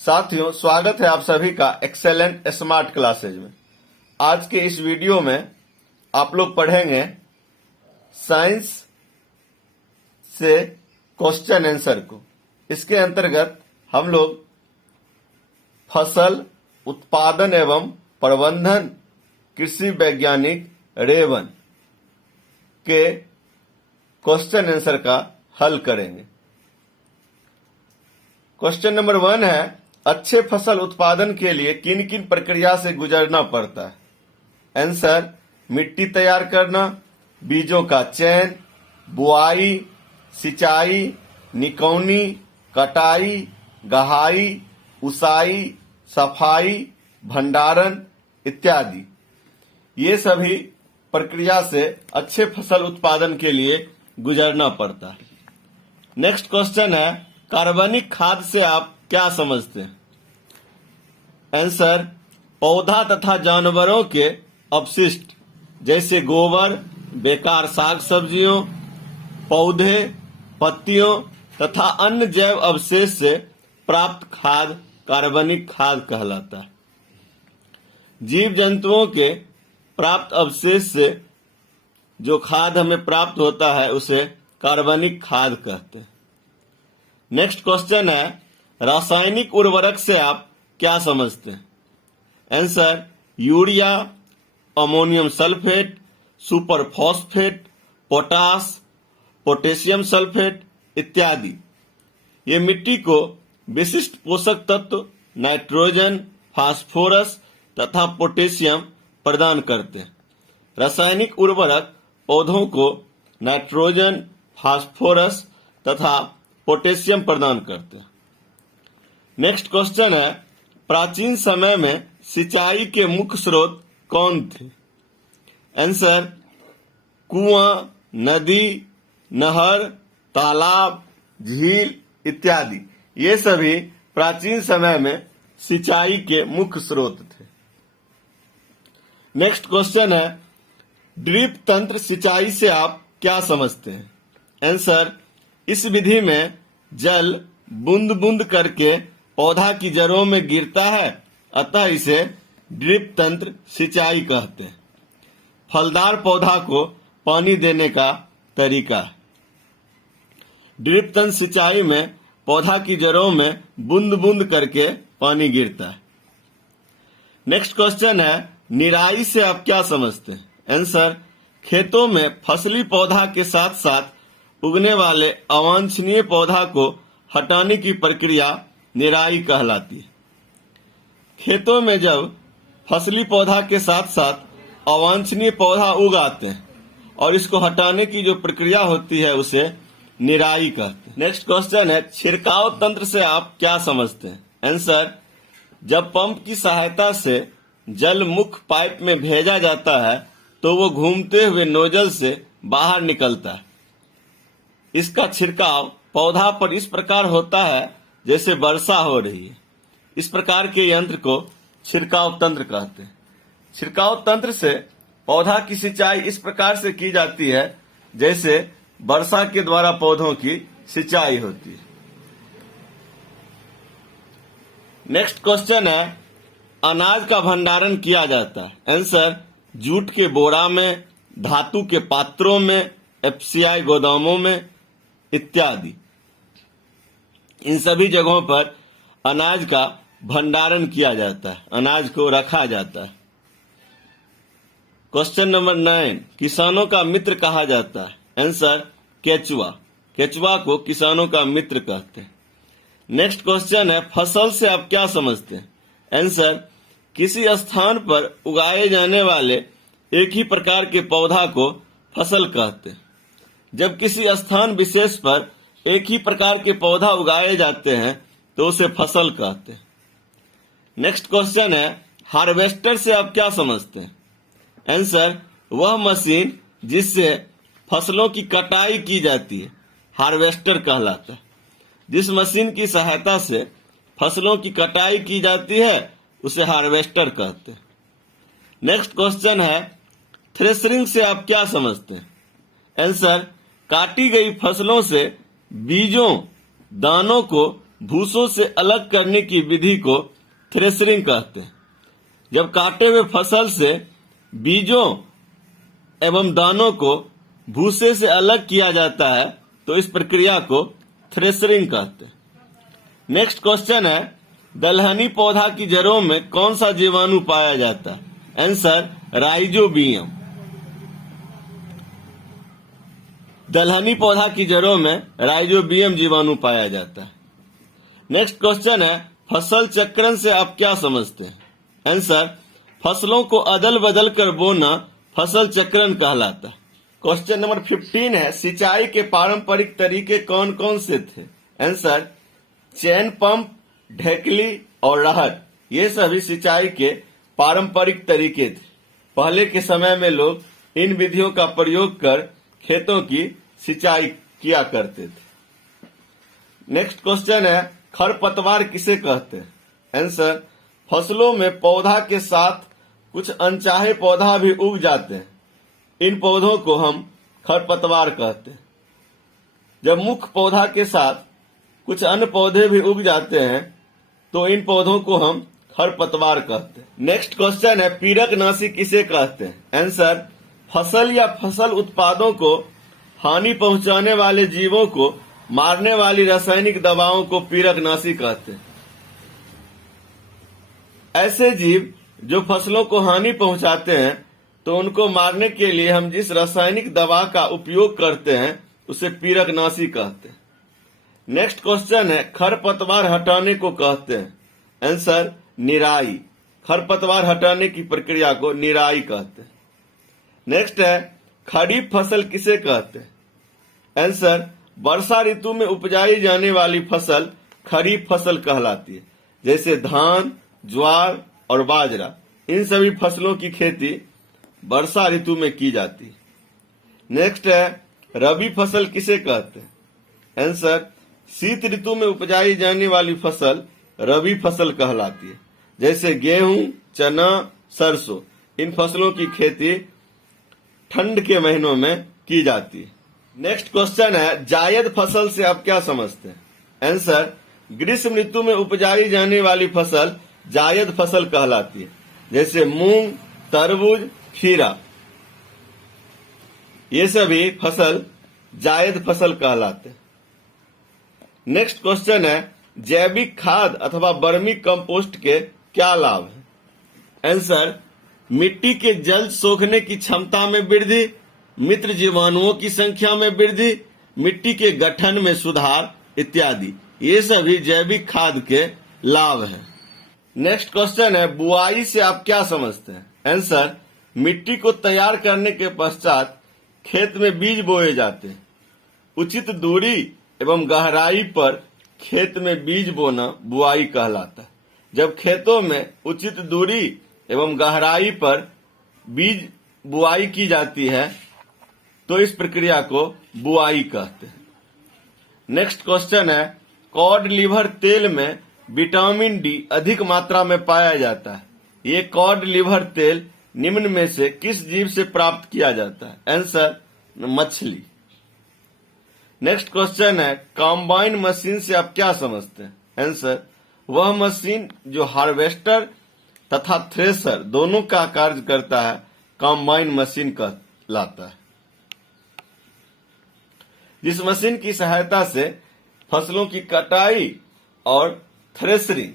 साथियों, स्वागत है आप सभी का एक्सेलेंट स्मार्ट क्लासेज में। आज के इस वीडियो में आप लोग पढ़ेंगे साइंस से क्वेश्चन आंसर को। इसके अंतर्गत हम लोग फसल उत्पादन एवं प्रबंधन कृषि वैज्ञानिक रेवन के क्वेश्चन आंसर का हल करेंगे। क्वेश्चन नंबर 1 है, अच्छे फसल उत्पादन के लिए किन किन प्रक्रिया से गुजरना पड़ता है? आंसर, मिट्टी तैयार करना, बीजों का चयन, बुआई, सिंचाई, निकौनी, कटाई, गहाई, उसाई, सफाई, भंडारण इत्यादि। ये सभी प्रक्रिया से अच्छे फसल उत्पादन के लिए गुजरना पड़ता है। नेक्स्ट क्वेश्चन है, कार्बनिक खाद से आप क्या समझते हैं? आंसर, पौधा तथा जानवरों के अपशिष्ट जैसे गोबर, बेकार साग सब्जियों, पौधे, पत्तियों तथा अन्य जैव अवशेष से प्राप्त खाद कार्बनिक खाद कहलाता है। जीव जंतुओं के प्राप्त अवशेष से जो खाद हमें प्राप्त होता है उसे कार्बनिक खाद कहते हैं। नेक्स्ट क्वेश्चन है, रासायनिक उर्वरक से आप क्या समझते हैं? Answer, urea, ammonium sulphate, super phosphate, potash, potassium sulphate इत्यादि। ये मिट्टी को विशिष्ट पोषक तत्व नाइट्रोजन, फास्फोरस तथा पोटेशियम प्रदान करते हैं। रासायनिक उर्वरक पौधों को नाइट्रोजन, फास्फोरस तथा पोटेशियम प्रदान करते हैं। नेक्स्ट क्वेश्चन है, प्राचीन समय में सिंचाई के मुख्य स्रोत कौन थे? आंसर, कुआं, नदी, नहर, तालाब, झील इत्यादि। ये सभी प्राचीन समय में सिंचाई के मुख्य स्रोत थे। नेक्स्ट क्वेश्चन है, ड्रिप तंत्र सिंचाई से आप क्या समझते हैं? आंसर, इस विधि में जल बूंद बूंद करके पौधा की जड़ों में गिरता है, अतः इसे ड्रिप तंत्र सिंचाई कहते हैं। फलदार पौधा को पानी देने का तरीका है। ड्रिप तंत्र सिंचाई में पौधा की जड़ों में बूंद बूंद करके पानी गिरता है। नेक्स्ट क्वेश्चन है, निराई से आप क्या समझते हैं? आंसर, खेतों में फसली पौधा के साथ साथ उगने वाले अवांछनीय पौधा को हटाने की प्रक्रिया निराई कहलाती है। खेतों में जब फसली पौधा के साथ साथ अवांछनीय पौधा उग आते हैं और इसको हटाने की जो प्रक्रिया होती है उसे निराई कहते हैं। नेक्स्ट क्वेश्चन है, छिड़काव तंत्र से आप क्या समझते हैं? आंसर, जब पंप की सहायता से जल मुख्य पाइप में भेजा जाता है तो वो घूमते हुए नोजल से बाहर निकलता है। इसका छिड़काव पौधा पर इस प्रकार होता है जैसे वर्षा हो रही है। इस प्रकार के यंत्र को छिड़काव तंत्र कहते हैं। छिड़काव तंत्र से पौधा की सिंचाई इस प्रकार से की जाती है जैसे वर्षा के द्वारा पौधों की सिंचाई होती है। नेक्स्ट क्वेश्चन है, अनाज का भंडारण किया जाता है? आंसर, जूट के बोरा में, धातु के पात्रों में, एफसीआई गोदामों में इत्यादि। इन सभी जगहों पर अनाज का भंडारण किया जाता है, अनाज को रखा जाता है। क्वेश्चन नंबर 9, किसानों का मित्र कहा जाता है? आंसर, केचुआ। केचुआ को किसानों का मित्र कहते हैं। नेक्स्ट क्वेश्चन है, फसल से आप क्या समझते हैं? आंसर, किसी स्थान पर उगाए जाने वाले एक ही प्रकार के पौधा को फसल कहते हैं। जब किसी स्थान विशेष पर एक ही प्रकार के पौधा उगाए जाते हैं तो उसे फसल कहते हैं। नेक्स्ट क्वेश्चन है, हार्वेस्टर से आप क्या समझते हैं? आंसर, वह मशीन जिससे फसलों की कटाई की जाती है हार्वेस्टर कहलाता है। जिस मशीन की सहायता से फसलों की कटाई की जाती है उसे हार्वेस्टर कहते हैं। नेक्स्ट क्वेश्चन है, थ्रेशरिंग से आप क्या समझते हैं? आंसर, काटी गई फसलों से बीजों, दानों को भूसों से अलग करने की विधि को थ्रेशरिंग कहते हैं। जब काटे हुए फसल से बीजों एवं दानों को भूसे से अलग किया जाता है तो इस प्रक्रिया को थ्रेशरिंग कहते हैं। नेक्स्ट क्वेश्चन है, दलहनी पौधा की जड़ों में कौन सा जीवाणु पाया जाता है? Answer, rhizobium. दलहनी पौधा की जड़ों में राइजोबियम जीवाणु पाया जाता है। नेक्स्ट क्वेश्चन है, फसल चक्रण से आप क्या समझते हैं? आंसर, फसलों को अदल बदल कर बोना फसल चक्रण कहलाता है। क्वेश्चन नंबर 15 है, सिंचाई के पारंपरिक तरीके कौन कौन से थे? आंसर, चैन पंप, ढेकली और रहर, ये सभी सिंचाई के पारंपरिक तरीके थे। पहले के समय में लोग इन विधियों का प्रयोग कर खेतों की सिंचाई किया करते थे। नेक्स्ट क्वेश्चन है, खरपतवार किसे कहते हैं? आंसर, फसलों में पौधा के साथ कुछ अनचाहे पौधा भी उग जाते हैं, इन पौधों को हम खरपतवार कहते हैं। जब मुख्य पौधा के साथ कुछ अन्य पौधे भी उग जाते हैं तो इन पौधों को हम खरपतवार कहते हैं। नेक्स्ट क्वेश्चन है, पीड़कनाशी किसे कहते हैं? आंसर, फसल या फसल उत्पादों को हानि पहुंचाने वाले जीवों को मारने वाली रासायनिक दवाओं को पीड़कनाशी कहते हैं। ऐसे जीव जो फसलों को हानि पहुंचाते हैं तो उनको मारने के लिए हम जिस रासायनिक दवा का उपयोग करते हैं उसे पीड़कनाशी कहते हैं। नेक्स्ट क्वेश्चन है, खरपतवार हटाने को कहते हैं? आंसर, निराई। खरपतवार हटाने की प्रक्रिया को निराई कहते हैं। नेक्स्ट है, खरीफ फसल किसे कहते हैं? आंसर, वर्षा ऋतु में उपजाई जाने वाली फसल खरीफ फसल कहलाती है। जैसे धान, ज्वार और बाजरा, इन सभी फसलों की खेती वर्षा ऋतु में की जाती है। नेक्स्ट है, रबी फसल किसे कहते हैं? आंसर, शीत ऋतु में उपजाई जाने वाली फसल रबी फसल कहलाती है। जैसे गेहूं, चना, सरसों, इन फसलों की खेती ठंड के महीनों में की जाती है। नेक्स्ट क्वेश्चन है, जायद फसल से आप क्या समझते हैं? आंसर, ग्रीष्म ऋतु में उपजाई जाने वाली फसल जायद फसल कहलाती है। जैसे मूंग, तरबूज, खीरा, ये सभी फसल जायद फसल कहलाते हैं। नेक्स्ट क्वेश्चन है, जैविक खाद अथवा वर्मी कंपोस्ट के क्या लाभ हैं? आंसर, मिट्टी के जल सोखने की क्षमता में वृद्धि, मित्र जीवाणुओं की संख्या में वृद्धि, मिट्टी के गठन में सुधार इत्यादि, ये सभी जैविक खाद के लाभ हैं। नेक्स्ट क्वेश्चन है, बुआई से आप क्या समझते हैं? आंसर, मिट्टी को तैयार करने के पश्चात खेत में बीज बोए जाते हैं। उचित दूरी एवं गहराई पर खेत में बीज बोना बुआई कहलाता है। जब खेतों में उचित दूरी एवं गहराई पर बीज बुआई की जाती है तो इस प्रक्रिया को बुआई कहते हैं। नेक्स्ट क्वेश्चन है, कॉड लिवर तेल में विटामिन डी अधिक मात्रा में पाया जाता है। ये कॉड लिवर तेल निम्न में से किस जीव से प्राप्त किया जाता है? आंसर, मछली। नेक्स्ट क्वेश्चन है, कॉम्बाइन मशीन से आप क्या समझते हैं? आंसर, वह मशीन जो हार्वेस्टर तथा थ्रेशर दोनों का कार्य करता है कॉम्बाइन मशीन कहलाता है। जिस मशीन की सहायता से फसलों की कटाई और थ्रेशरिंग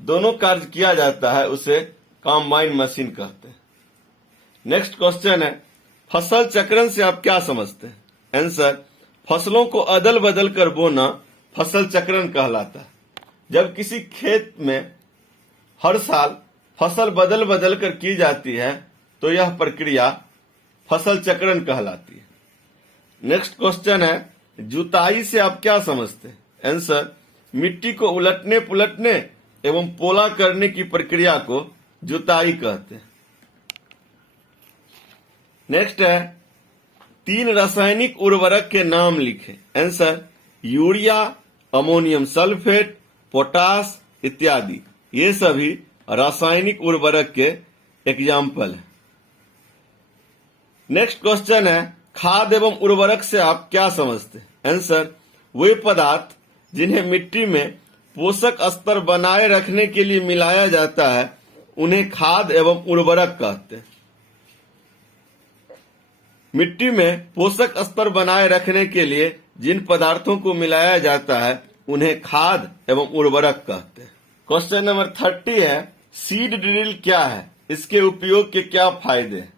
दोनों कार्य किया जाता है उसे कॉम्बाइन मशीन कहते हैं। नेक्स्ट क्वेश्चन है, फसल चक्रण से आप क्या समझते हैं? आंसर, फसलों को अदल बदल कर बोना फसल चक्रण कहलाता है। जब किसी खेत में हर साल फसल बदल बदल कर की जाती है तो यह प्रक्रिया फसल चक्रण कहलाती है। नेक्स्ट क्वेश्चन है, जुताई से आप क्या समझते हैं? आंसर, मिट्टी को उलटने पुलटने एवं पोला करने की प्रक्रिया को जुताई कहते हैं। नेक्स्ट है, 3 रासायनिक उर्वरक के नाम लिखें। Answer, urea, ammonium sulphate, potash इत्यादि, ये सभी रासायनिक उर्वरक के एग्जाम्पल हैं। नेक्स्ट क्वेश्चन है, खाद एवं उर्वरक से आप क्या समझते हैं? आंसर, वे पदार्थ जिन्हें मिट्टी में पोषक स्तर बनाए रखने के लिए मिलाया जाता है उन्हें खाद एवं उर्वरक कहते हैं। मिट्टी में पोषक स्तर बनाए रखने के लिए जिन पदार्थों को मिलाया जाता है उन्हें खाद एवं उर्वरक कहते हैं। क्वेश्चन नंबर 30 है, सीड ड्रिल क्या है, इसके उपयोग के क्या फायदे हैं?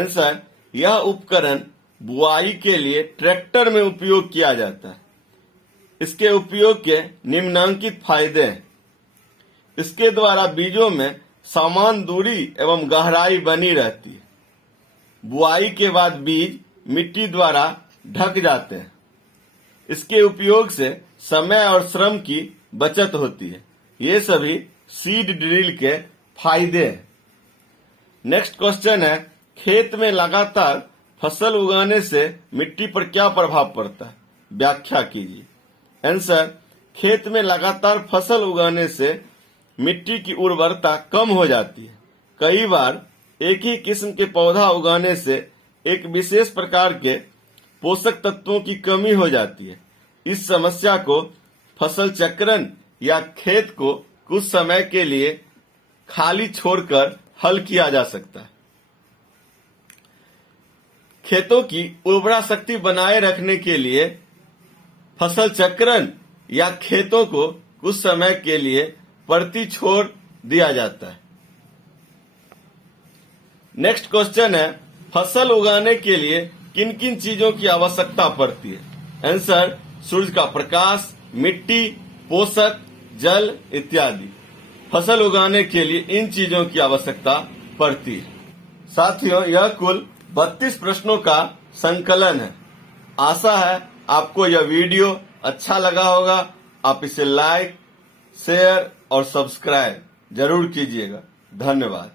आंसर, यह उपकरण बुआई के लिए ट्रैक्टर में उपयोग किया जाता है। इसके उपयोग के निम्नलिखित फायदे हैं। इसके द्वारा बीजों में समान दूरी एवं गहराई बनी रहती है। बुआई के बाद बीज मिट्टी द्वारा ढक जाते हैं। इसके उपयोग से समय और श्रम की बचत होती है। ये सभी सीड ड्रिल के फायदे हैं। नेक्स्ट क्वेश्चन है, खेत में लगातार फसल उगाने से मिट्टी पर क्या प्रभाव पड़ता है, व्याख्या कीजिए। आंसर, खेत में लगातार फसल उगाने से मिट्टी की उर्वरता कम हो जाती है। कई बार एक ही किस्म के पौधा उगाने से एक विशेष प्रकार के पोषक तत्वों की कमी हो जाती है। इस समस्या को फसल चक्रण या खेत को कुछ समय के लिए खाली छोड़कर हल किया जा सकता है। खेतों की उर्वरा शक्ति बनाए रखने के लिए फसल चक्रण या खेतों को कुछ समय के लिए परती छोड़ दिया जाता है। नेक्स्ट क्वेश्चन है, फसल उगाने के लिए किन किन चीजों की आवश्यकता पड़ती है? आंसर, सूर्य का प्रकाश, मिट्टी, पोषक, जल इत्यादि। फसल उगाने के लिए इन चीजों की आवश्यकता पड़ती है। साथियों, यह कुल 32 प्रश्नों का संकलन है। आशा है आपको यह वीडियो अच्छा लगा होगा। आप इसे लाइक, शेयर और सब्सक्राइब जरूर कीजिएगा। धन्यवाद।